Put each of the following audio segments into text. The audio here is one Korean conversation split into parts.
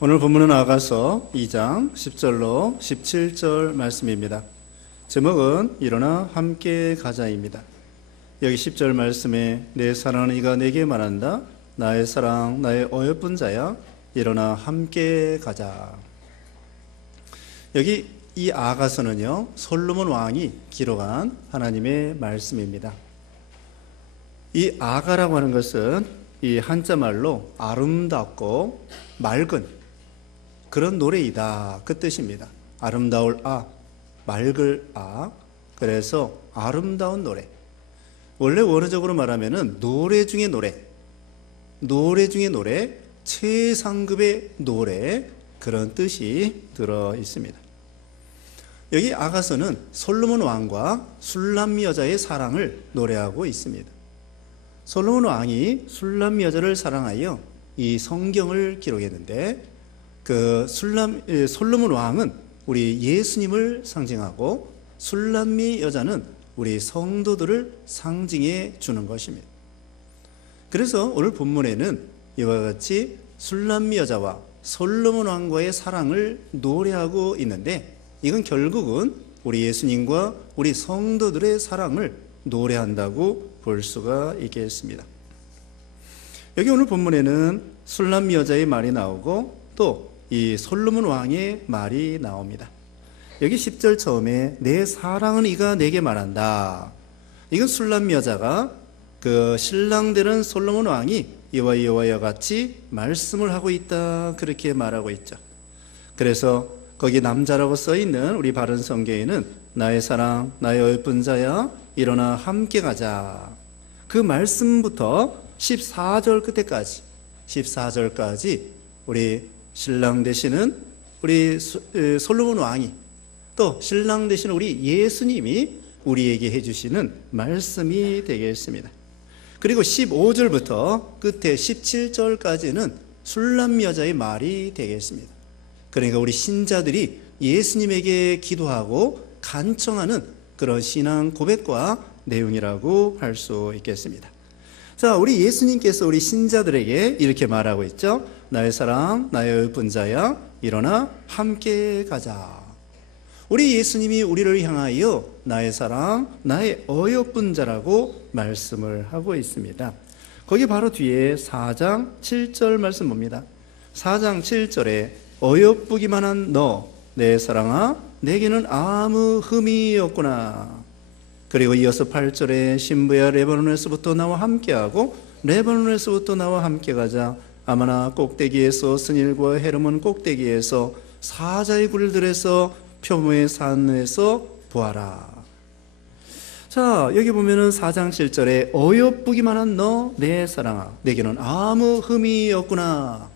오늘 본문은 아가서 2장 10절로 17절 말씀입니다. 제목은 일어나 함께 가자입니다. 여기 10절 말씀에 내 사랑은 이가 내게 말한다. 나의 사랑 나의 어여쁜 자야 일어나 함께 가자. 여기 이 아가서는요, 솔로몬 왕이 기록한 하나님의 말씀입니다. 이 아가라고 하는 것은 이 한자말로 아름답고 맑은 그런 노래이다, 그 뜻입니다. 아름다울 맑을 그래서 아름다운 노래. 원래 원어적으로 말하면은 노래 중에 노래, 최상급의 노래, 그런 뜻이 들어 있습니다. 여기 아가서는 솔로몬 왕과 술람미 여자의 사랑을 노래하고 있습니다. 솔로몬 왕이 술람미 여자를 사랑하여 이 성경을 기록했는데, 솔로몬 왕은 우리 예수님을 상징하고 술람미 여자는 우리 성도들을 상징해 주는 것입니다. 그래서 오늘 본문에는 이와 같이 술람미 여자와 솔로몬 왕과의 사랑을 노래하고 있는데, 이건 결국은 우리 예수님과 우리 성도들의 사랑을 노래한다고 볼 수가 있겠습니다. 여기 오늘 본문에는 술람미 여자의 말이 나오고 또 이 솔로몬 왕의 말이 나옵니다. 여기 10절 처음에 내 사랑은 이가 내게 말한다. 이건 술람미 여자가 그 신랑 되는 솔로몬 왕이 이와 같이 말씀을 하고 있다, 그렇게 말하고 있죠. 그래서 거기 남자라고 써있는 우리 바른 성경에는 나의 사랑 나의 어여쁜 자야 일어나 함께 가자, 그 말씀부터 14절까지 우리 신랑 되시는 우리 솔로몬 왕이, 또 신랑 되시는 우리 예수님이 우리에게 해주시는 말씀이 되겠습니다. 그리고 15절부터 끝에 17절까지는 술람미 여자의 말이 되겠습니다. 그러니까 우리 신자들이 예수님에게 기도하고 간청하는 그런 신앙 고백과 내용이라고 할 수 있겠습니다. 자, 우리 예수님께서 우리 신자들에게 이렇게 말하고 있죠. 나의 사랑 나의 어여쁜 자야 일어나 함께 가자. 우리 예수님이 우리를 향하여 나의 사랑 나의 어여쁜 자라고 말씀을 하고 있습니다. 거기 바로 뒤에 4장 7절 말씀 봅니다. 4장 7절에 어여쁘기만 한 너 내 사랑아 내게는 아무 흠이 없구나. 그리고 이어서 8절에 신부야 레바논에서부터 나와 함께하고 레바논에서부터 나와 함께 가자. 아마나 꼭대기에서 스닐과 헤르몬 꼭대기에서 사자의 굴들에서 표모의 산에서 보아라. 자, 여기 보면은 4장 7절에 어여쁘기만 한 너 내 사랑아 내게는 아무 흠이 없구나.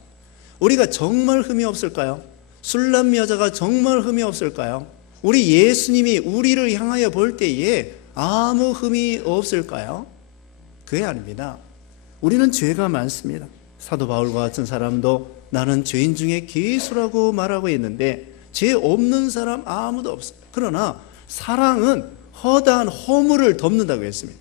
우리가 정말 흠이 없을까요? 술람미 여자가 정말 흠이 없을까요? 우리 예수님이 우리를 향하여 볼 때에 아무 흠이 없을까요? 그게 아닙니다. 우리는 죄가 많습니다. 사도 바울과 같은 사람도 나는 죄인 중에 괴수라고 말하고 있는데 죄 없는 사람 아무도 없어요. 그러나 사랑은 허다한 허물을 덮는다고 했습니다.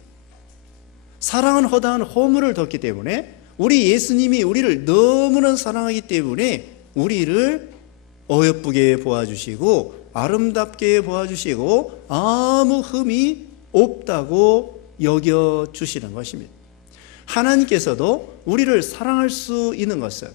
사랑은 허다한 허물을 덮기 때문에 우리 예수님이 우리를 너무나 사랑하기 때문에 우리를 어여쁘게 보아주시고 아름답게 보아주시고 아무 흠이 없다고 여겨주시는 것입니다. 하나님께서도 우리를 사랑할 수 있는 것은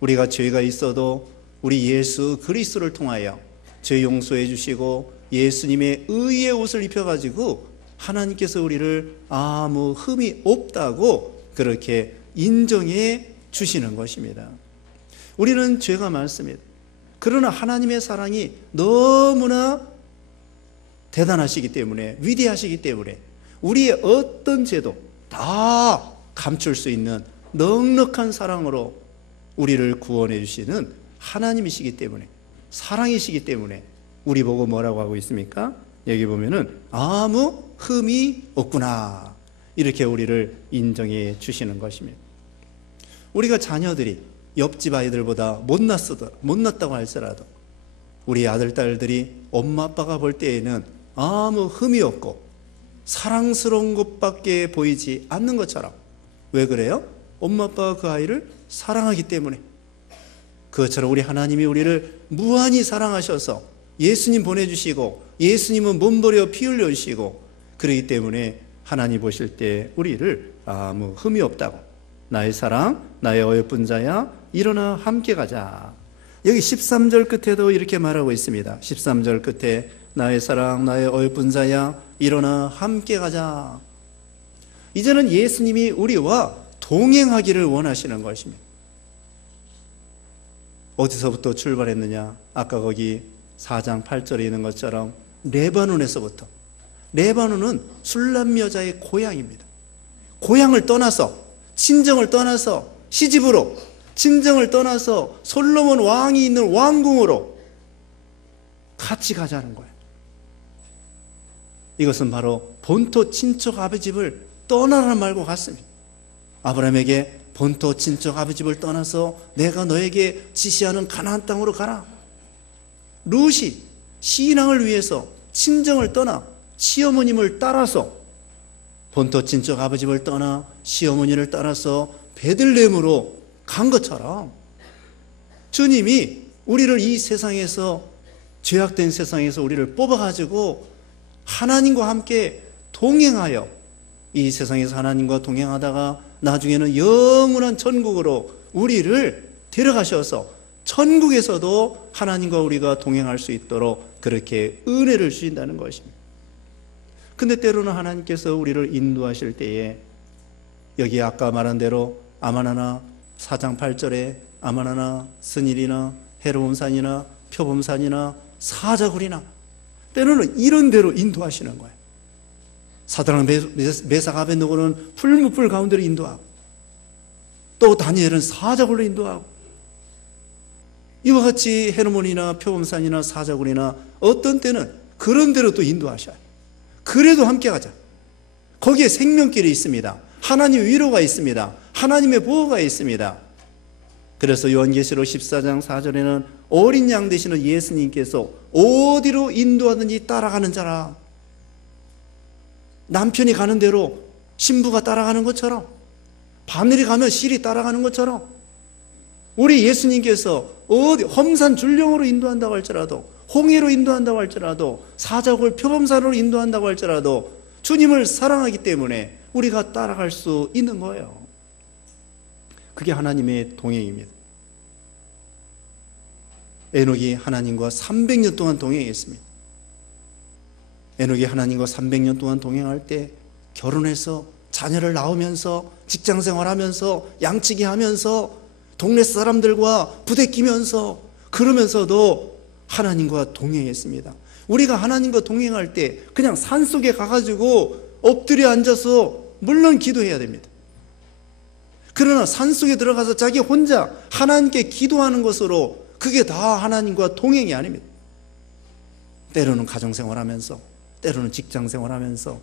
우리가 죄가 있어도 우리 예수 그리스도를 통하여 죄 용서해 주시고 예수님의 의의 옷을 입혀가지고 하나님께서 우리를 아무 흠이 없다고 그렇게 인정해 주시는 것입니다. 우리는 죄가 많습니다. 그러나 하나님의 사랑이 너무나 대단하시기 때문에, 위대하시기 때문에 우리의 어떤 죄도 다 감출 수 있는 넉넉한 사랑으로 우리를 구원해 주시는 하나님이시기 때문에, 사랑이시기 때문에 우리 보고 뭐라고 하고 있습니까? 여기 보면은 아무 흠이 없구나, 이렇게 우리를 인정해 주시는 것입니다. 우리가 자녀들이 옆집 아이들보다 못났다고 할지라도 우리 아들, 딸들이 엄마, 아빠가 볼 때에는 아무 흠이 없고 사랑스러운 것밖에 보이지 않는 것처럼. 왜 그래요? 엄마, 아빠가 그 아이를 사랑하기 때문에. 그것처럼 우리 하나님이 우리를 무한히 사랑하셔서 예수님 보내주시고 예수님은 몸 버려 피 흘려주시고 그렇기 때문에 하나님 보실 때 우리를 아무 흠이 없다고 나의 사랑 나의 어여쁜 자야 일어나 함께 가자. 여기 13절 끝에도 이렇게 말하고 있습니다. 13절 끝에 나의 사랑 나의 어여쁜 자야 일어나 함께 가자. 이제는 예수님이 우리와 동행하기를 원하시는 것입니다. 어디서부터 출발했느냐? 아까 거기 4장 8절에 있는 것처럼 레바논에서부터. 레바논은 술람 여자의 고향입니다. 고향을 떠나서 친정을 떠나서 시집으로 친정을 떠나서 솔로몬 왕이 있는 왕궁으로 같이 가자는 거예요. 이것은 바로 본토 친척 아버지 집을 떠나라는 말과 같습니다. 아브라함에게 본토 친척 아버지 집을 떠나서 내가 너에게 지시하는 가나안 땅으로 가라. 룻이 신앙을 위해서 친정을 떠나 시어머님을 따라서 본토 친척 아버지 집을 떠나 시어머니를 따라서 베들레헴으로 간 것처럼 주님이 우리를 이 세상에서 죄악된 세상에서 우리를 뽑아가지고 하나님과 함께 동행하여 이 세상에서 하나님과 동행하다가 나중에는 영원한 천국으로 우리를 데려가셔서 천국에서도 하나님과 우리가 동행할 수 있도록 그렇게 은혜를 주신다는 것입니다. 근데 때로는 하나님께서 우리를 인도하실 때에 여기 아까 말한 대로 아마나나 4장 8절에 아마나나 스닐이나 헤르몬산이나 표범산이나 사자굴이나 때로는 이런 대로 인도하시는 거예요. 사드락 메삭 아벳느고는 풀무불 가운데로 인도하고 또 다니엘은 사자굴로 인도하고 이와 같이 헤르몬이나 표범산이나 사자굴이나 어떤 때는 그런 대로 또 인도하셔요. 그래도 함께 가자. 거기에 생명길이 있습니다. 하나님의 위로가 있습니다. 하나님의 보호가 있습니다. 그래서 요한계시록 14장 4절에는 어린 양 되시는 예수님께서 어디로 인도하든지 따라가는 자라. 남편이 가는 대로 신부가 따라가는 것처럼 바늘이 가면 실이 따라가는 것처럼 우리 예수님께서 어디 험산 줄령으로 인도한다고 할지라도 홍해로 인도한다고 할지라도 사자굴 표범산으로 인도한다고 할지라도 주님을 사랑하기 때문에 우리가 따라갈 수 있는 거예요. 그게 하나님의 동행입니다. 에녹이 하나님과 300년 동안 동행했습니다. 에녹이 하나님과 300년 동안 동행할 때 결혼해서 자녀를 낳으면서 직장생활하면서 양치기 하면서 동네 사람들과 부대끼면서 그러면서도 하나님과 동행했습니다. 우리가 하나님과 동행할 때 그냥 산속에 가가지고 엎드려 앉아서 물론 기도해야 됩니다. 그러나 산속에 들어가서 자기 혼자 하나님께 기도하는 것으로 그게 다 하나님과 동행이 아닙니다. 때로는 가정생활하면서 때로는 직장생활하면서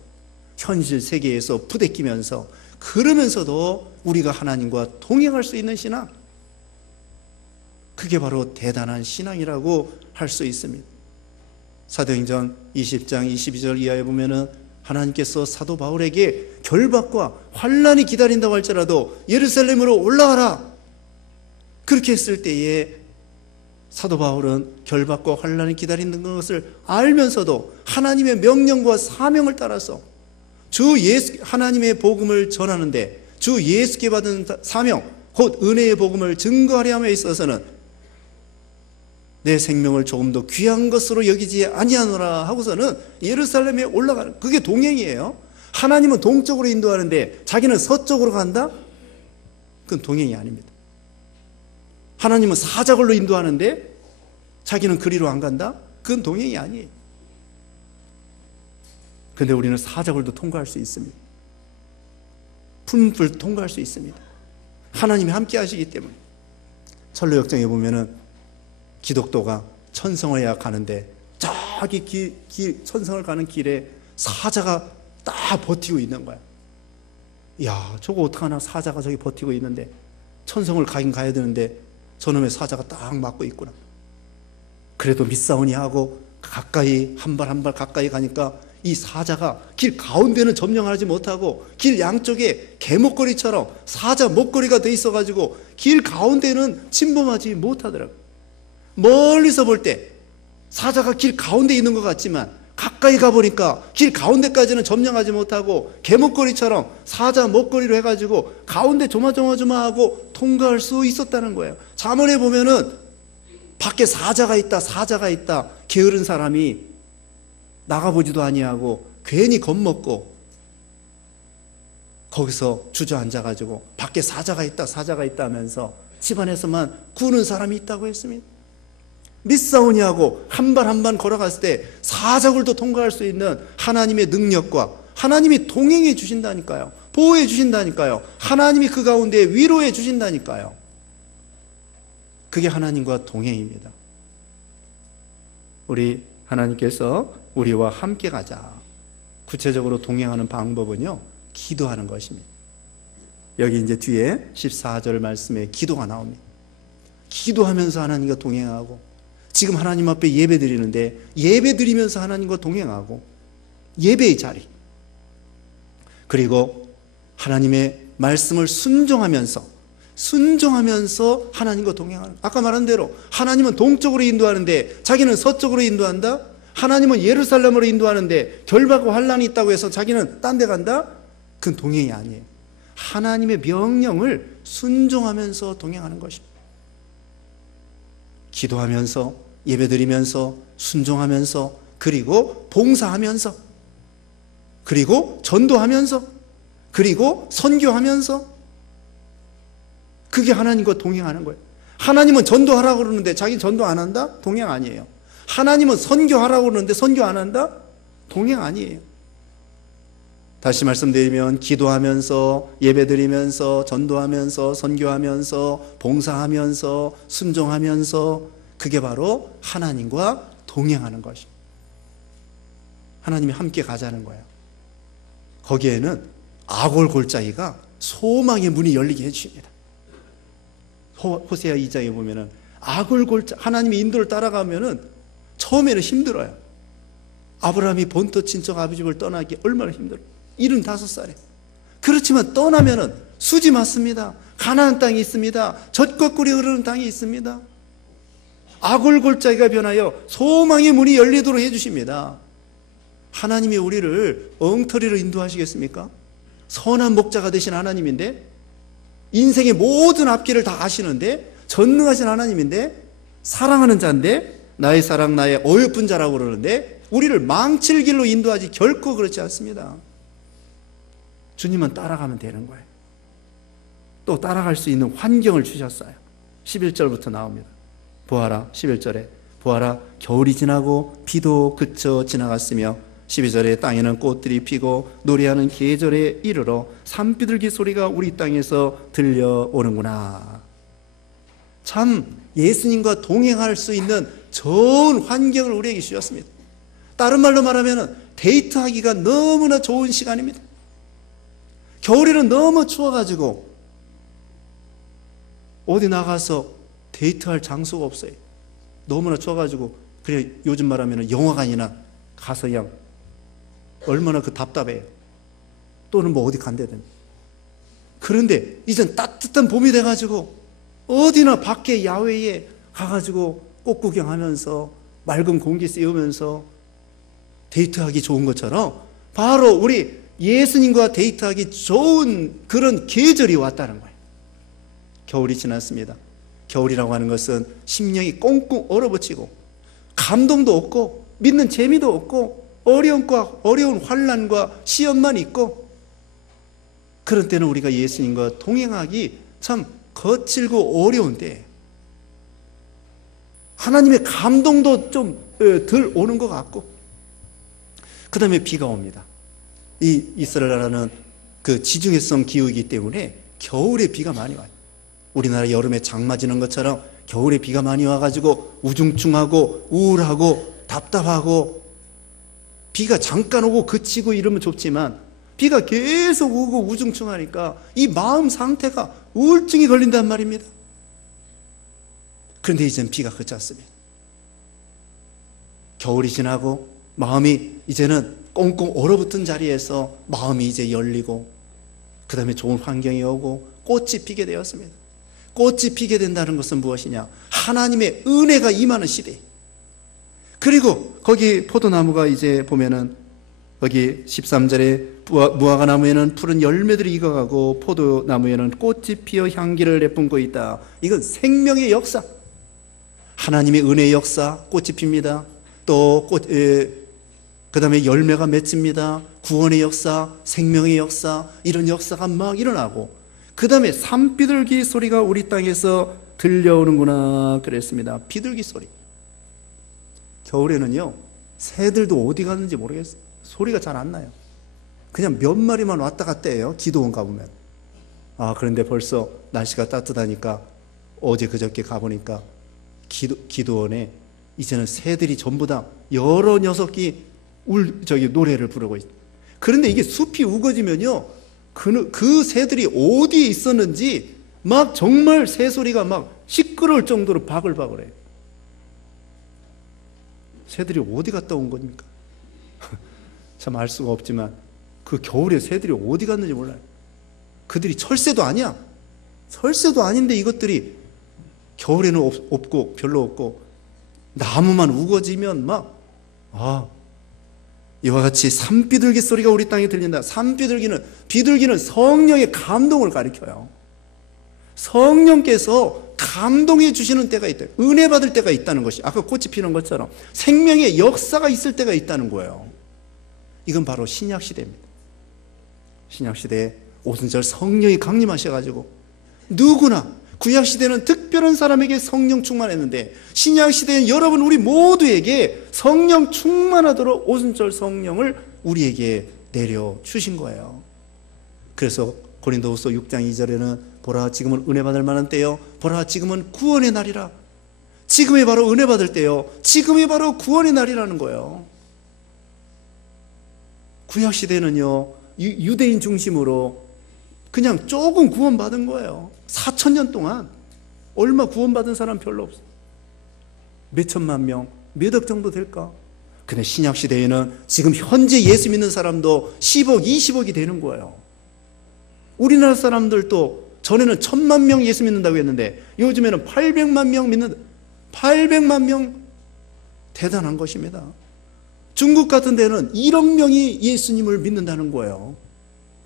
현실 세계에서 부대끼면서 그러면서도 우리가 하나님과 동행할 수 있는 신앙, 그게 바로 대단한 신앙이라고 할 수 있습니다. 사도행전 20장 22절 이하에 보면은 하나님께서 사도 바울에게 결박과 환난이 기다린다고 할지라도 예루살렘으로 올라가라 그렇게 했을 때에 사도 바울은 결박과 환난이 기다리는 것을 알면서도 하나님의 명령과 사명을 따라서 주 예수 하나님의 복음을 전하는데 주 예수께 받은 사명 곧 은혜의 복음을 증거하려 함에 있어서는 내 생명을 조금 더 귀한 것으로 여기지 아니하노라 하고서는 예루살렘에 올라가는, 그게 동행이에요. 하나님은 동쪽으로 인도하는데 자기는 서쪽으로 간다? 그건 동행이 아닙니다. 하나님은 사자굴로 인도하는데 자기는 그리로 안 간다? 그건 동행이 아니에요. 근데 우리는 사자굴도 통과할 수 있습니다. 풀무불 통과할 수 있습니다. 하나님이 함께 하시기 때문에. 철로역정에 보면은 기독도가 천성을 가는데 저기 천성을 가는 길에 사자가 딱 버티고 있는 거야. 야, 저거 어떡하나, 사자가 저기 버티고 있는데 천성을 가긴 가야 되는데 저놈의 사자가 딱 막고 있구나. 그래도 밑사오니 하고 가까이 한 발 한 발 가까이 가니까 이 사자가 길 가운데는 점령하지 못하고 길 양쪽에 개목걸이처럼 사자 목걸이가 돼 있어가지고 길 가운데는 침범하지 못하더라고요. 멀리서 볼 때 사자가 길 가운데 있는 것 같지만 가까이 가보니까 길 가운데까지는 점령하지 못하고 개목걸이처럼 사자 목걸이로 해가지고 가운데 조마조마조마하고 통과할 수 있었다는 거예요. 잠언에 보면은 밖에 사자가 있다 게으른 사람이 나가보지도 아니하고 괜히 겁먹고 거기서 주저앉아가지고 밖에 사자가 있다 하면서 집안에서만 구는 사람이 있다고 했습니다. 믿사오냐고 한 발 한 발 걸어갔을 때 사자굴도 통과할 수 있는 하나님의 능력과 하나님이 동행해 주신다니까요. 보호해 주신다니까요. 하나님이 그 가운데 위로해 주신다니까요. 그게 하나님과 동행입니다. 우리 하나님께서 우리와 함께 가자. 구체적으로 동행하는 방법은요, 기도하는 것입니다. 여기 이제 뒤에 14절 말씀에 기도가 나옵니다. 기도하면서 하나님과 동행하고, 지금 하나님 앞에 예배 드리는데 예배 드리면서 하나님과 동행하고, 예배의 자리, 그리고 하나님의 말씀을 순종하면서 하나님과 동행하는, 아까 말한 대로 하나님은 동쪽으로 인도하는데 자기는 서쪽으로 인도한다. 하나님은 예루살렘으로 인도하는데 결박과 환란이 있다고 해서 자기는 딴 데 간다. 그건 동행이 아니에요. 하나님의 명령을 순종하면서 동행하는 것입니다. 기도하면서, 예배드리면서, 순종하면서, 그리고 봉사하면서, 그리고 전도하면서, 그리고 선교하면서, 그게 하나님과 동행하는 거예요. 하나님은 전도하라고 그러는데 자기 전도 안 한다? 동행 아니에요. 하나님은 선교하라고 그러는데 선교 안 한다? 동행 아니에요. 다시 말씀드리면 기도하면서, 예배드리면서, 전도하면서, 선교하면서, 봉사하면서, 순종하면서, 그게 바로 하나님과 동행하는 것입니다. 하나님이 함께 가자는 거예요. 거기에는 아골 골짜기가 소망의 문이 열리게 해주십니다. 호세아 2장에 보면은 아골 골짜, 하나님의 인도를 따라가면은 처음에는 힘들어요. 아브라함이 본토 친척 아버지 집을 떠나기 얼마나 힘들어요. 75살에. 그렇지만 떠나면은 수지 맞습니다. 가나안 땅이 있습니다. 젖과 꿀이 흐르는 땅이 있습니다. 아골 골짜기가 변하여 소망의 문이 열리도록 해주십니다. 하나님이 우리를 엉터리로 인도하시겠습니까? 선한 목자가 되신 하나님인데, 인생의 모든 앞길을 다 아시는데, 전능하신 하나님인데, 사랑하는 자인데, 나의 사랑 나의 어여쁜 자라고 그러는데 우리를 망칠 길로 인도하지 결코 그렇지 않습니다. 주님은 따라가면 되는 거예요. 또 따라갈 수 있는 환경을 주셨어요. 11절부터 나옵니다. 보아라, 11절에 보아라, 겨울이 지나고 비도 그쳐 지나갔으며 12절에 땅에는 꽃들이 피고 노래하는 계절에 이르러 산비둘기 소리가 우리 땅에서 들려오는구나. 참 예수님과 동행할 수 있는 좋은 환경을 우리에게 주셨습니다. 다른 말로 말하면 데이트하기가 너무나 좋은 시간입니다. 겨울에는 너무 추워가지고 어디 나가서 데이트할 장소가 없어요. 너무나 추워가지고 그래 요즘 말하면 영화관이나 가서 그냥 얼마나 그 답답해요. 또는 뭐 어디 간다든. 그런데 이젠 따뜻한 봄이 돼가지고 어디나 밖에 야외에 가가지고 꽃 구경하면서 맑은 공기 쐬우면서 데이트하기 좋은 것처럼 바로 우리 예수님과 데이트하기 좋은 그런 계절이 왔다는 거예요. 겨울이 지났습니다. 겨울이라고 하는 것은 심령이 꽁꽁 얼어붙이고 감동도 없고 믿는 재미도 없고 어려운 환난과 시험만 있고, 그런 때는 우리가 예수님과 동행하기 참 거칠고 어려운 때, 하나님의 감동도 좀 덜 오는 것 같고, 그 다음에 비가 옵니다. 이 이스라엘 나라는 그 지중해성 기후이기 때문에 겨울에 비가 많이 와요. 우리나라 여름에 장 맞이는 것처럼 겨울에 비가 많이 와가지고 우중충하고 우울하고 답답하고, 비가 잠깐 오고 그치고 이러면 좋지만 비가 계속 오고 우중충하니까 이 마음 상태가 우울증이 걸린단 말입니다. 그런데 이젠 비가 그쳤습니다. 겨울이 지나고 마음이 이제는 꽁꽁 얼어붙은 자리에서 마음이 이제 열리고 그 다음에 좋은 환경이 오고 꽃이 피게 되었습니다. 꽃이 피게 된다는 것은 무엇이냐? 하나님의 은혜가 임하는 시대. 그리고 거기 포도나무가 이제 보면은 거기 13절에 무화과 나무에는 푸른 열매들이 익어가고 포도나무에는 꽃이 피어 향기를 내뿜고 있다. 이건 생명의 역사. 하나님의 은혜의 역사, 꽃이 핍니다. 또 그 다음에 열매가 맺힙니다. 구원의 역사, 생명의 역사, 이런 역사가 막 일어나고 그 다음에 산비둘기 소리가 우리 땅에서 들려오는구나 그랬습니다. 비둘기 소리. 겨울에는요, 새들도 어디 갔는지 모르겠어요. 소리가 잘 안 나요. 그냥 몇 마리만 왔다 갔다 해요. 기도원 가보면. 그런데 벌써 날씨가 따뜻하니까 어제 그저께 가보니까 기도원에 이제는 새들이 전부 다 여러 녀석이 노래를 부르고 있어요. 그런데 이게 숲이 우거지면요, 그 새들이 어디에 있었는지 막 정말 새소리가 막 시끄러울 정도로 바글바글해요. 새들이 어디 갔다 온 겁니까? 참 알 수가 없지만 그 겨울에 새들이 어디 갔는지 몰라요. 그들이 철새도 아니야. 철새도 아닌데 이것들이 겨울에는 없고 별로 없고 나무만 우거지면 막 이와 같이 산비둘기 소리가 우리 땅에 들린다. 비둘기는 성령의 감동을 가리켜요. 성령께서 감동해 주시는 때가 있다. 은혜 받을 때가 있다는 것이 아까 꽃이 피는 것처럼 생명의 역사가 있을 때가 있다는 거예요. 이건 바로 신약시대입니다. 신약시대에 오순절 성령이 강림하셔가지고 누구나 구약시대는 특별한 사람에게 성령 충만했는데 신약시대는 여러분 우리 모두에게 성령 충만하도록 오순절 성령을 우리에게 내려주신 거예요. 그래서 고린도후서 6장 2절에는 보라 지금은 은혜 받을 만한 때요, 보라 지금은 구원의 날이라. 지금이 바로 은혜 받을 때요, 지금이 바로 구원의 날이라는 거예요. 구약시대는요 유대인 중심으로 그냥 조금 구원받은 거예요. 4,000년 동안 얼마 구원받은 사람 별로 없어요. 몇 천만 명, 몇 억 정도 될까? 근데 신약시대에는 지금 현재 예수 믿는 사람도 10억, 20억이 되는 거예요. 우리나라 사람들도 전에는 1,000만 명 예수 믿는다고 했는데 요즘에는 800만 명 믿는다. 800만 명 대단한 것입니다. 중국 같은 데는 1억 명이 예수님을 믿는다는 거예요.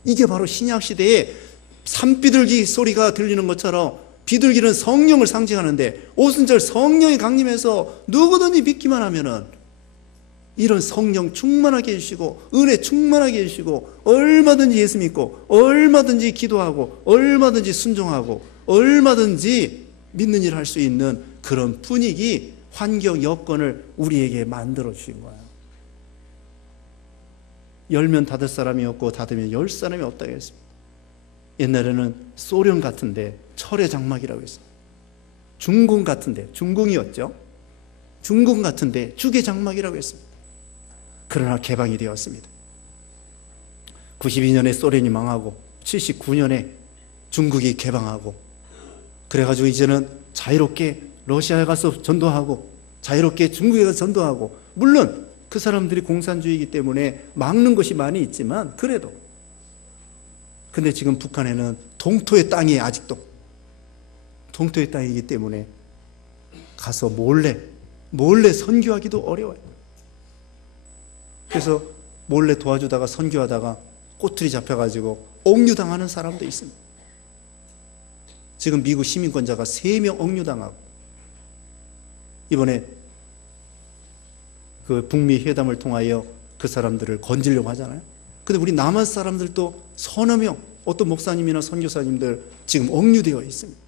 이게 바로 신약시대에 산비둘기 소리가 들리는 것처럼 비둘기는 성령을 상징하는데 오순절 성령이 강림해서 누구든지 믿기만 하면은 이런 성령 충만하게 해주시고 은혜 충만하게 해주시고 얼마든지 예수 믿고 얼마든지 기도하고 얼마든지 순종하고 얼마든지 믿는 일 할 수 있는 그런 분위기, 환경, 여건을 우리에게 만들어 주신 거예요. 열면 닫을 사람이 없고 닫으면 열 사람이 없다고 했습니다. 옛날에는 소련 같은데 철의 장막이라고 했어요. 중공 같은데, 중공이었죠. 중공 같은데 죽의 장막이라고 했습니다. 그러나 개방이 되었습니다. 92년에 소련이 망하고 79년에 중국이 개방하고 그래가지고 이제는 자유롭게 러시아에 가서 전도하고 자유롭게 중국에 가서 전도하고, 물론 그 사람들이 공산주의이기 때문에 막는 것이 많이 있지만 그래도. 근데 지금 북한에는 동토의 땅이 아직도 동토의 땅이기 때문에 가서 몰래 선교하기도 어려워요. 그래서 몰래 도와주다가 선교하다가 꼬투리 잡혀가지고 억류당하는 사람도 있습니다. 지금 미국 시민권자가 3명 억류당하고, 이번에 그 북미 회담을 통하여 그 사람들을 건지려고 하잖아요. 근데 우리 남한 사람들도 서너 명, 어떤 목사님이나 선교사님들 지금 억류되어 있습니다.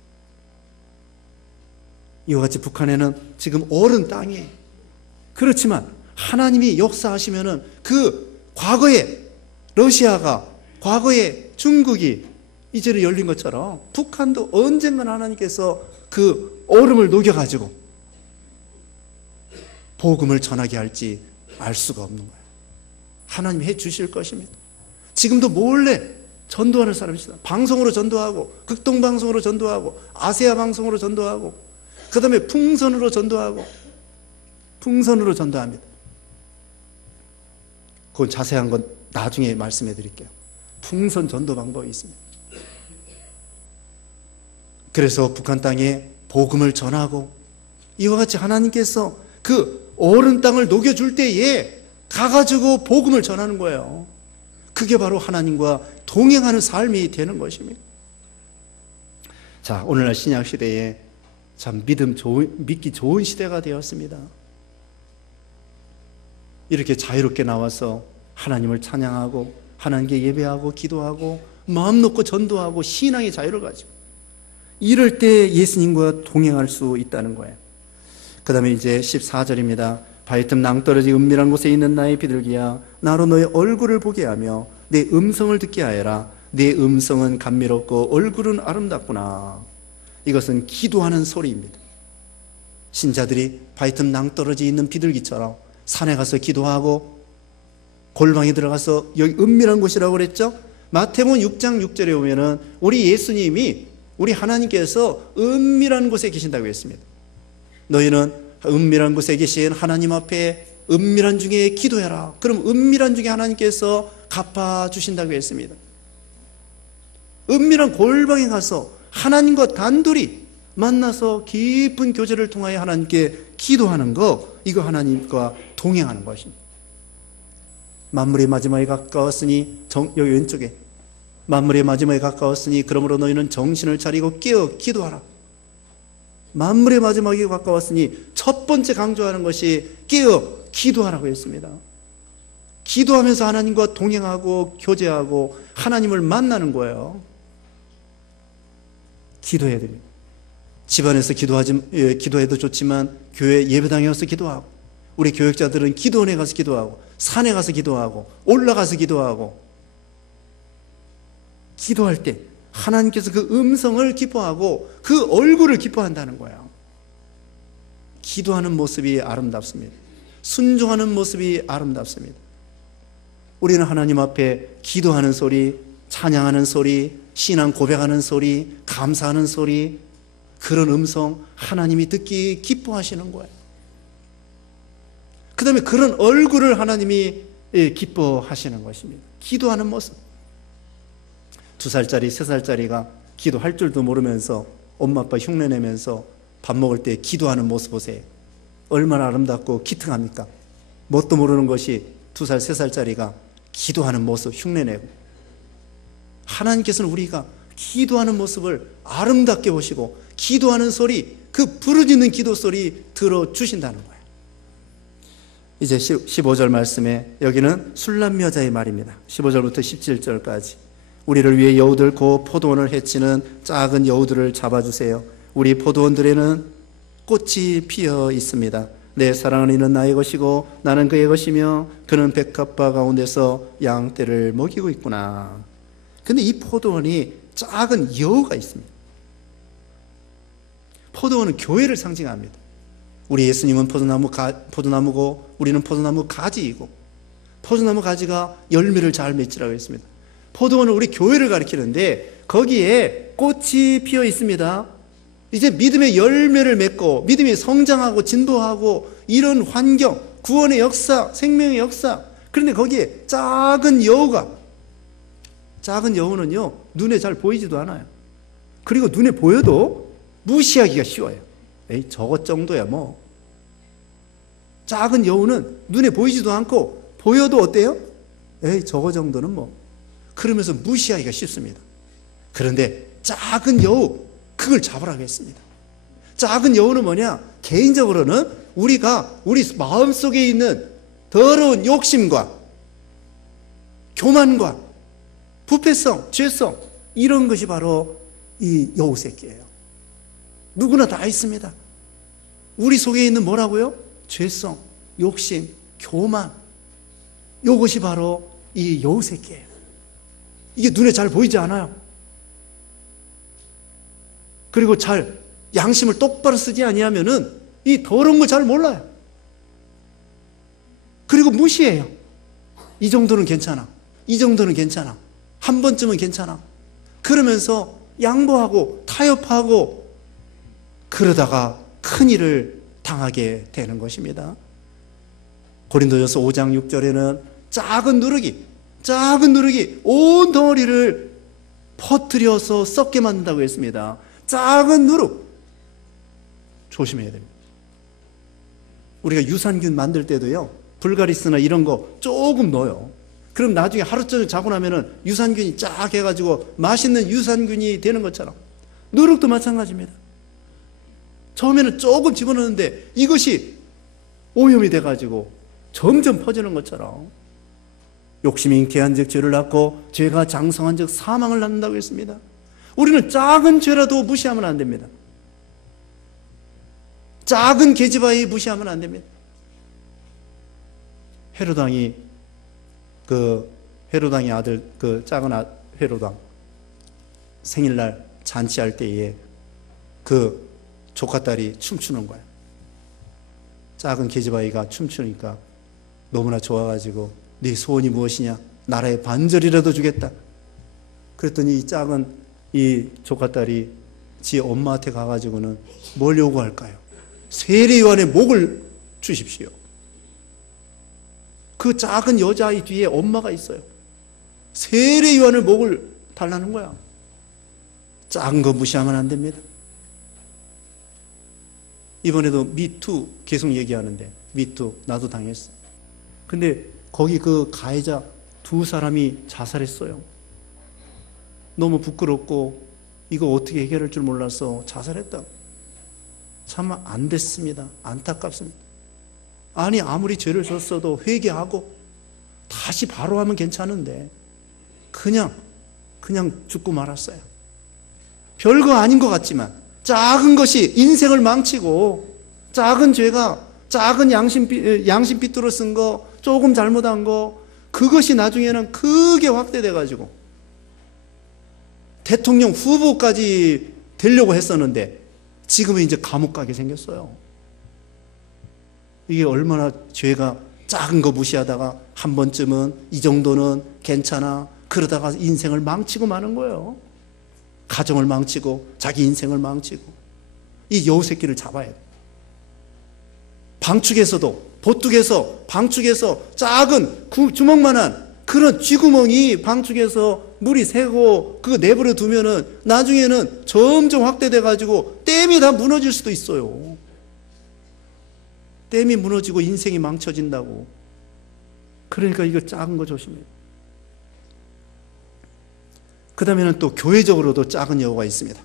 이와 같이 북한에는 지금 얼은 땅이에요. 그렇지만 하나님이 역사하시면은 그 과거에 러시아가, 과거에 중국이 이제는 열린 것처럼 북한도 언젠간 하나님께서 그 얼음을 녹여가지고 복음을 전하게 할지 알 수가 없는 거예요. 하나님이 해주실 것입니다. 지금도 몰래 전도하는 사람이 있어요. 방송으로 전도하고, 극동방송으로 전도하고, 아세아 방송으로 전도하고, 그 다음에 풍선으로 전도합니다. 그건 자세한 건 나중에 말씀해 드릴게요. 풍선 전도 방법이 있습니다. 그래서 북한 땅에 복음을 전하고 이와 같이 하나님께서 그 어른 땅을 녹여줄 때에 가가지고 복음을 전하는 거예요. 그게 바로 하나님과 동행하는 삶이 되는 것입니다. 자, 오늘날 신약 시대에 참 믿기 좋은 시대가 되었습니다. 이렇게 자유롭게 나와서 하나님을 찬양하고 하나님께 예배하고 기도하고 마음 놓고 전도하고 신앙의 자유를 가지고 이럴 때 예수님과 동행할 수 있다는 거예요. 그 다음에 이제 14절입니다. 바위틈 낭떠러지 은밀한 곳에 있는 나의 비둘기야, 나로 너의 얼굴을 보게 하며 내 음성을 듣게 하여라. 내 음성은 감미롭고 얼굴은 아름답구나. 이것은 기도하는 소리입니다. 신자들이 바위틈 낭떠러지 있는 비둘기처럼 산에 가서 기도하고 골방에 들어가서, 여기 은밀한 곳이라고 그랬죠? 마태복음 6장 6절에 보면은 우리 예수님이, 우리 하나님께서 은밀한 곳에 계신다고 했습니다. 너희는 은밀한 곳에 계신 하나님 앞에 은밀한 중에 기도해라. 그럼 은밀한 중에 하나님께서 갚아주신다고 했습니다. 은밀한 골방에 가서 하나님과 단둘이 만나서 깊은 교제를 통하여 하나님께 기도하는 거, 이거 하나님과 동행하는 것입니다. 만물의 마지막에 가까웠으니, 여기 왼쪽에 만물의 마지막에 가까웠으니 그러므로 너희는 정신을 차리고 깨어 기도하라. 만물의 마지막에 가까웠으니 첫 번째 강조하는 것이 깨어 기도하라고 했습니다. 기도하면서 하나님과 동행하고 교제하고 하나님을 만나는 거예요. 기도해야 됩니다. 집안에서 기도해도 좋지만 교회 예배당에 가서 기도하고, 우리 교육자들은 기도원에 가서 기도하고, 산에 가서 기도하고, 올라가서 기도하고, 기도할 때 하나님께서 그 음성을 기뻐하고 그 얼굴을 기뻐한다는 거예요. 기도하는 모습이 아름답습니다. 순종하는 모습이 아름답습니다. 우리는 하나님 앞에 기도하는 소리, 찬양하는 소리, 신앙 고백하는 소리, 감사하는 소리, 그런 음성 하나님이 듣기 기뻐하시는 거예요. 그 다음에 그런 얼굴을 하나님이 기뻐하시는 것입니다. 기도하는 모습. 2살짜리, 3살짜리가 기도할 줄도 모르면서 엄마 아빠 흉내내면서 밥 먹을 때 기도하는 모습 보세요. 얼마나 아름답고 기특합니까? 뭣도 모르는 것이 2살, 3살짜리가 기도하는 모습 흉내내고, 하나님께서는 우리가 기도하는 모습을 아름답게 보시고 기도하는 소리, 그 부르짖는 기도 소리 들어주신다는 거예요. 이제 15절 말씀에, 여기는 술람 여자의 말입니다. 15절부터 17절까지. 우리를 위해 여우들 곧 포도원을 해치는 작은 여우들을 잡아주세요. 우리 포도원들에는 꽃이 피어 있습니다. 내 사랑은 이는 나의 것이고 나는 그의 것이며 그는 백합화 가운데서 양떼를 먹이고 있구나. 근데 이 포도원이 작은 여우가 있습니다. 포도원은 교회를 상징합니다. 우리 예수님은 포도나무고 우리는 포도나무 가지이고, 포도나무 가지가 열매를 잘 맺으라고 했습니다. 포도원은 우리 교회를 가리키는데 거기에 꽃이 피어 있습니다. 이제 믿음의 열매를 맺고 믿음이 성장하고 진보하고 이런 환경, 구원의 역사, 생명의 역사. 그런데 거기에 작은 여우는요 눈에 잘 보이지도 않아요. 그리고 눈에 보여도 무시하기가 쉬워요. 에이, 저것 정도야 뭐. 작은 여우는 눈에 보이지도 않고 보여도 어때요? 에이, 저거 정도는 뭐. 그러면서 무시하기가 쉽습니다. 그런데 작은 여우, 그걸 잡으라고 했습니다. 작은 여우는 뭐냐? 개인적으로는 우리가 우리 마음속에 있는 더러운 욕심과 교만과 부패성, 죄성, 이런 것이 바로 이 여우 새끼예요. 누구나 다 있습니다. 우리 속에 있는 뭐라고요? 죄성, 욕심, 교만, 이것이 바로 이 여우 새끼예요. 이게 눈에 잘 보이지 않아요. 그리고 잘 양심을 똑바로 쓰지 아니하면은 이 더러운 걸 잘 몰라요. 그리고 무시해요. 이 정도는 괜찮아. 이 정도는 괜찮아. 한 번쯤은 괜찮아. 그러면서 양보하고 타협하고 그러다가 큰일을 당하게 되는 것입니다. 고린도전서 5장 6절에는 작은 누룩이 온 덩어리를 퍼뜨려서 썩게 만든다고 했습니다. 작은 누룩 조심해야 됩니다. 우리가 유산균 만들 때도요, 불가리스나 이런 거 조금 넣어요. 그럼 나중에 하루 종일 자고 나면은 유산균이 쫙 해가지고 맛있는 유산균이 되는 것처럼 누룩도 마찬가지입니다. 처음에는 조금 집어넣는데 이것이 오염이 돼가지고 점점 퍼지는 것처럼 욕심이 잉태한 즉 죄를 낳고 죄가 장성한 즉 사망을 낳는다고 했습니다. 우리는 작은 죄라도 무시하면 안 됩니다. 작은 계집아이 무시하면 안 됩니다. 헤로당이 헤로당의 아들 작은 헤로당 생일날 잔치할 때에 조카딸이 춤추는 거예요. 작은 계집아이가 춤추니까 너무나 좋아가지고 네 소원이 무엇이냐? 나라의 반절이라도 주겠다. 그랬더니 이 작은 조카딸이 지 엄마한테 가가지고는 뭘 요구할까요? 세례요한의 목을 주십시오. 그 작은 여자아이 뒤에 엄마가 있어요. 세례요한의 목을 달라는 거야. 작은 거 무시하면 안 됩니다. 이번에도 미투 계속 얘기하는데, 미투 나도 당했어. 근데 거기 그 가해자 2사람이 자살했어요. 너무 부끄럽고 이거 어떻게 해결할 줄 몰라서 자살했다. 참 안 됐습니다. 안타깝습니다. 아니 아무리 죄를 졌어도 회개하고 다시 바로 하면 괜찮은데 그냥 죽고 말았어요. 별거 아닌 것 같지만 작은 것이 인생을 망치고, 작은 죄가, 작은 양심 삐뚤어 쓴 거, 조금 잘못한 거, 그것이 나중에는 크게 확대돼가지고 대통령 후보까지 되려고 했었는데 지금은 이제 감옥 가게 생겼어요. 이게 얼마나 죄가 작은 거 무시하다가 한 번쯤은 이 정도는 괜찮아 그러다가 인생을 망치고 마는 거예요. 가정을 망치고 자기 인생을 망치고. 이 여우 새끼를 잡아야 돼. 방축에서 작은 주먹만한 그런 쥐구멍이 방축에서 물이 새고 그거 내버려 두면은 나중에는 점점 확대돼 가지고 댐이 다 무너질 수도 있어요. 댐이 무너지고 인생이 망쳐진다고. 그러니까 이거 작은 거 조심해요. 그 다음에는 또 교회적으로도 작은 여우가 있습니다.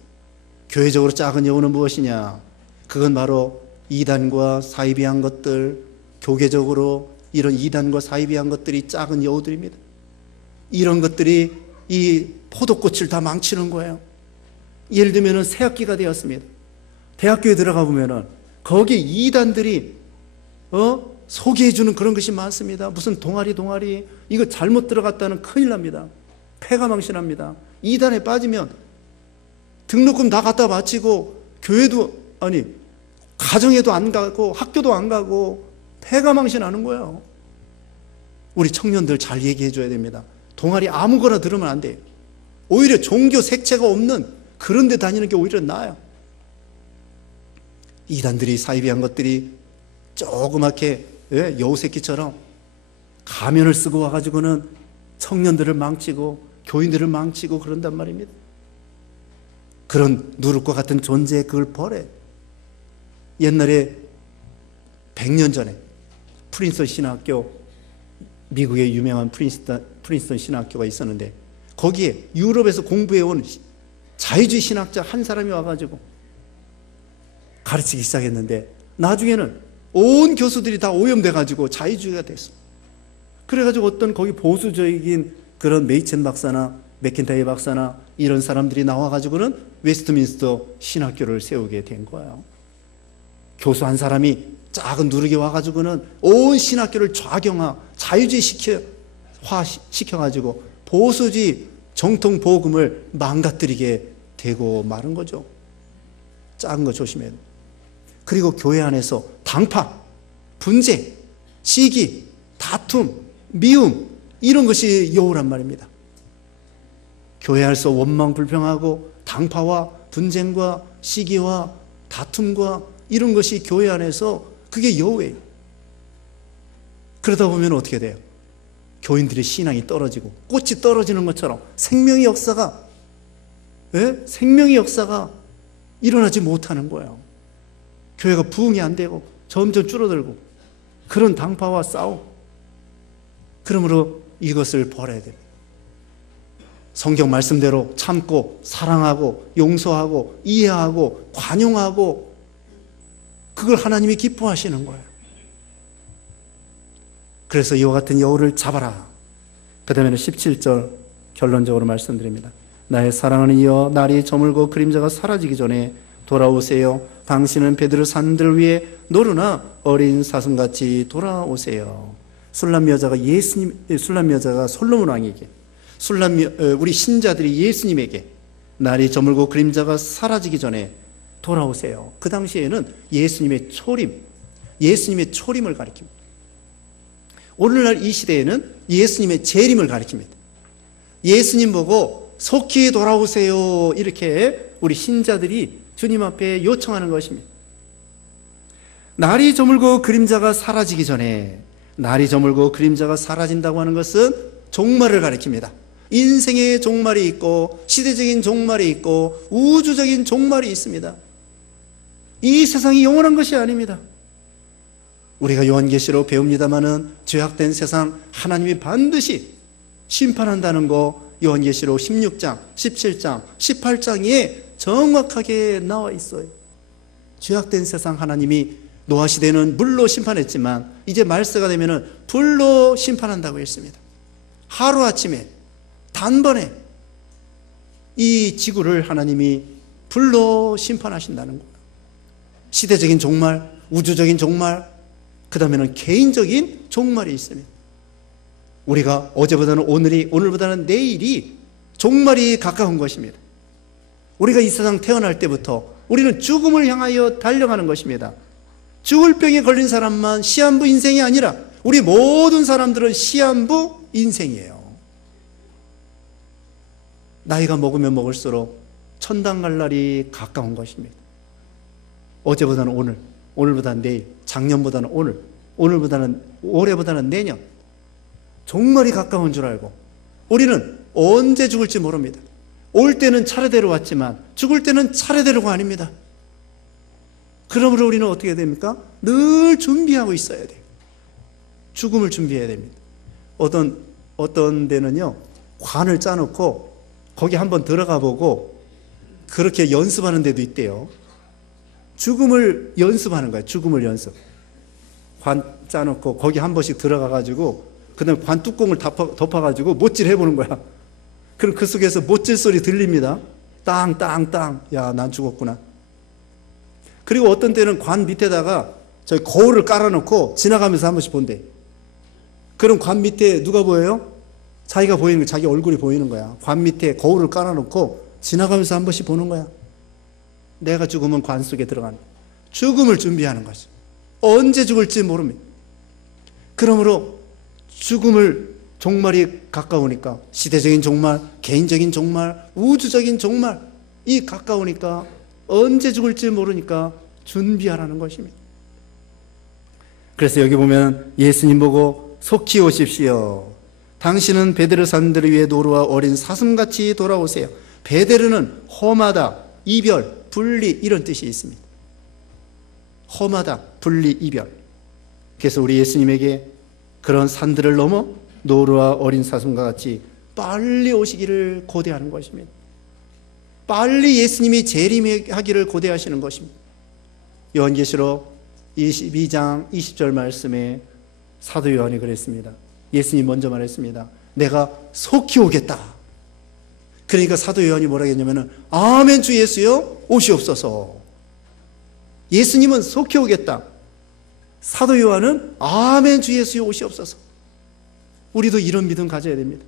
교회적으로 작은 여우는 무엇이냐? 그건 바로 이단과 사이비한 것들, 교계적으로 이런 이단과 사이비한 것들이 작은 여우들입니다. 이런 것들이 이 포도꽃을 다 망치는 거예요. 예를 들면 새학기가 되었습니다. 대학교에 들어가 보면은 거기 이단들이 소개해주는 그런 것이 많습니다. 무슨 동아리 이거 잘못 들어갔다는 큰일 납니다. 폐가 망신합니다. 이단에 빠지면 등록금 다 갖다 바치고 교회도 가정에도 안 가고 학교도 안 가고 폐가 망신하는 거예요. 우리 청년들 잘 얘기해 줘야 됩니다. 동아리 아무거나 들으면 안 돼요. 오히려 종교 색채가 없는 그런 데 다니는 게 오히려 나아요. 이단들이 사이비한 것들이 조그맣게 여우새끼처럼 가면을 쓰고 와가지고는 청년들을 망치고 교인들을 망치고 그런단 말입니다. 그런 누룩과 같은 존재에 그걸 버려요. 옛날에 100년 전에 프린스턴 신학교, 미국의 유명한 프린스턴 신학교가 있었는데 거기에 유럽에서 공부해온 자유주의 신학자 한 사람이 와가지고 가르치기 시작했는데 나중에는 온 교수들이 다 오염돼가지고 자유주의가 됐어. 그래가지고 어떤 거기 보수적인 그런 메이첸 박사나 맥킨타이 박사나 이런 사람들이 나와가지고는 웨스트민스터 신학교를 세우게 된 거예요. 교수 한 사람이 작은 누룩이 와가지고는 온 신학교를 자유주의 시켜가지고 보수주의 정통 복음을 망가뜨리게 되고 마른 거죠. 작은 거 조심해야 돼요. 그리고 교회 안에서 당파, 분쟁, 시기, 다툼, 미움 이런 것이 여우란 말입니다. 교회 안에서 원망 불평하고 당파와 분쟁과 시기와 다툼과 이런 것이 교회 안에서 그게 여우예요. 그러다 보면 어떻게 돼요? 교인들의 신앙이 떨어지고 꽃이 떨어지는 것처럼 생명의 역사가 일어나지 못하는 거예요. 교회가 부흥이 안 되고 점점 줄어들고 그런 당파와 싸움. 그러므로 이것을 버려야 됩니다. 성경 말씀대로 참고 사랑하고 용서하고 이해하고 관용하고 그걸 하나님이 기뻐하시는 거예요. 그래서 이와 같은 여우를 잡아라. 그 다음에는 17절 결론적으로 말씀드립니다. 나의 사랑하는 이여, 날이 저물고 그림자가 사라지기 전에 돌아오세요. 당신은 베드로 산들 위에 노르나 어린 사슴같이 돌아오세요. 술람 여자가 솔로몬 왕에게, 우리 신자들이 예수님에게 날이 저물고 그림자가 사라지기 전에 돌아오세요. 그 당시에는 예수님의 초림을 가리킵니다. 오늘날 이 시대에는 예수님의 재림을 가리킵니다. 예수님 보고 속히 돌아오세요, 이렇게 우리 신자들이 주님 앞에 요청하는 것입니다. 날이 저물고 그림자가 사라지기 전에, 날이 저물고 그림자가 사라진다고 하는 것은 종말을 가리킵니다. 인생의 종말이 있고 시대적인 종말이 있고 우주적인 종말이 있습니다. 이 세상이 영원한 것이 아닙니다. 우리가 요한계시로 배웁니다마는 죄악된 세상 하나님이 반드시 심판한다는 거 요한계시로 16장, 17장, 18장에 정확하게 나와 있어요. 죄악된 세상 하나님이 노아 시대는 물로 심판했지만 이제 말세가 되면은 불로 심판한다고 했습니다. 하루아침에 단번에 이 지구를 하나님이 불로 심판하신다는 거예요. 시대적인 종말, 우주적인 종말, 그 다음에는 개인적인 종말이 있습니다. 우리가 어제보다는 오늘보다는 내일이 종말이 가까운 것입니다. 우리가 이 세상 태어날 때부터 우리는 죽음을 향하여 달려가는 것입니다. 죽을 병에 걸린 사람만 시한부 인생이 아니라 우리 모든 사람들은 시한부 인생이에요. 나이가 먹으면 먹을수록 천당 갈 날이 가까운 것입니다. 어제보다는 오늘, 오늘보다는 내일, 작년보다는 오늘, 오늘보다는 올해보다는 내년. 종말이 가까운 줄 알고 우리는 언제 죽을지 모릅니다. 올 때는 차례대로 왔지만 죽을 때는 차례대로가 아닙니다. 그러므로 우리는 어떻게 됩니까? 늘 준비하고 있어야 돼요. 죽음을 준비해야 됩니다. 어떤 데는요, 관을 짜놓고 거기 한번 들어가 보고 그렇게 연습하는 데도 있대요. 죽음을 연습하는 거예요. 죽음을 연습. 관 짜놓고 거기 한 번씩 들어가가지고 그 다음에 관 뚜껑을 덮어가지고 못질 해보는 거야. 그럼 그 속에서 못질 소리 들립니다. 땅, 땅, 땅. 야, 난 죽었구나. 그리고 어떤 때는 관 밑에다가 저기 거울을 깔아놓고 지나가면서 한 번씩 본대. 그럼 관 밑에 누가 보여요? 자기가 보이는 거야. 자기 얼굴이 보이는 거야. 관 밑에 거울을 깔아놓고 지나가면서 한 번씩 보는 거야. 내가 죽으면 관 속에 들어가는 거야. 죽음을 준비하는 거죠. 언제 죽을지 모릅니다. 그러므로 죽음을 종말이 가까우니까 시대적인 종말, 개인적인 종말, 우주적인 종말 이 가까우니까 언제 죽을지 모르니까 준비하라는 것입니다. 그래서 여기 보면 예수님 보고 속히 오십시오. 당신은 베드로 산들 위에 노루와 어린 사슴같이 돌아오세요. 베드로는 험하다, 이별, 분리 이런 뜻이 있습니다. 험하다, 분리, 이별. 그래서 우리 예수님에게 그런 산들을 넘어 노루와 어린 사슴과 같이 빨리 오시기를 고대하는 것입니다. 빨리 예수님이 재림하기를 고대하시는 것입니다. 요한계시록 22장 20절 말씀에 사도 요한이 그랬습니다. 예수님 먼저 말했습니다. 내가 속히 오겠다. 그러니까 사도 요한이 뭐라고 했냐면 아멘 주 예수여 오시옵소서. 예수님은 속히 오겠다. 사도 요한은 아멘 주 예수여 오시옵소서. 우리도 이런 믿음 가져야 됩니다.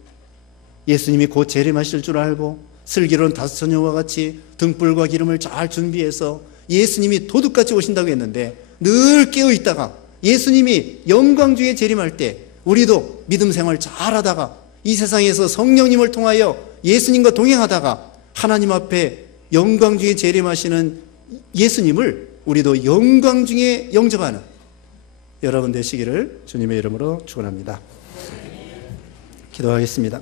예수님이 곧 재림하실 줄 알고 슬기로운 다섯 처녀와 같이 등불과 기름을 잘 준비해서 예수님이 도둑같이 오신다고 했는데 늘 깨어있다가 예수님이 영광 중에 재림할 때 우리도 믿음 생활 잘하다가 이 세상에서 성령님을 통하여 예수님과 동행하다가 하나님 앞에 영광 중에 재림하시는 예수님을 우리도 영광 중에 영접하는 여러분 되시기를 주님의 이름으로 축원합니다. 기도하겠습니다.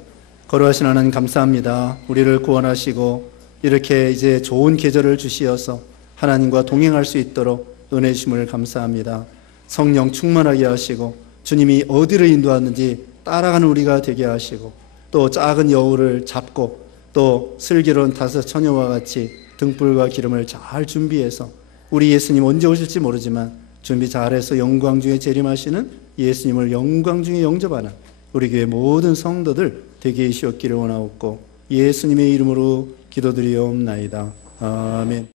거룩하신 하나님 감사합니다. 우리를 구원하시고 이렇게 이제 좋은 계절을 주시어서 하나님과 동행할 수 있도록 은혜 주심을 감사합니다. 성령 충만하게 하시고 주님이 어디를 인도하는지 따라가는 우리가 되게 하시고 또 작은 여우를 잡고 또 슬기로운 5 처녀와 같이 등불과 기름을 잘 준비해서 우리 예수님 언제 오실지 모르지만 준비 잘해서 영광 중에 재림하시는 예수님을 영광 중에 영접하는 우리 교회 모든 성도들 되게 해주시옵기를 원하옵고 예수님의 이름으로 기도드리옵나이다. 아멘.